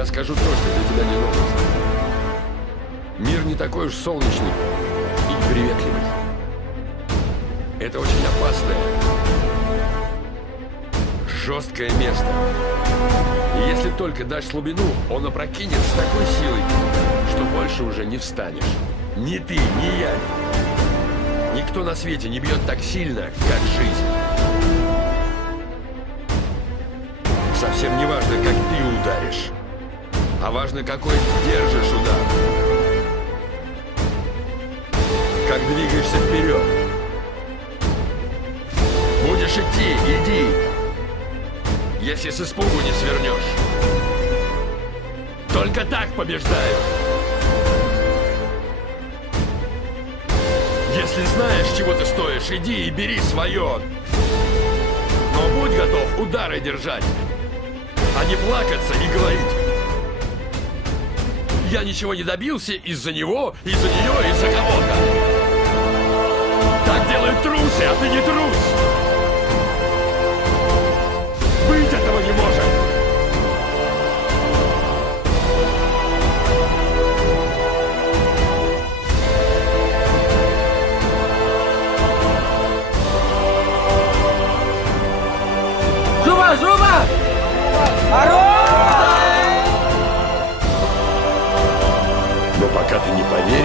Я скажу то, что для тебя не новость. Мир не такой уж солнечный и приветливый. Это очень опасное, жесткое место. И если только дашь слабину, он опрокинет с такой силой, что больше уже не встанешь. Ни ты, ни я. Никто на свете не бьет так сильно, как жизнь. Совсем не важно, как ты ударишь, а важно, какой держишь удар. Как двигаешься вперед. Будешь идти, иди. Если с испугу не свернешь. Только так побеждают. Если знаешь, чего ты стоишь, иди и бери свое. Но будь готов удары держать, а не плакаться и говорить: я ничего не добился из-за него, из-за нее, из-за кого-то. Так делают трусы, а ты не трус. Быть этого не может. Жуба, Жуба! Но пока ты не поверишь,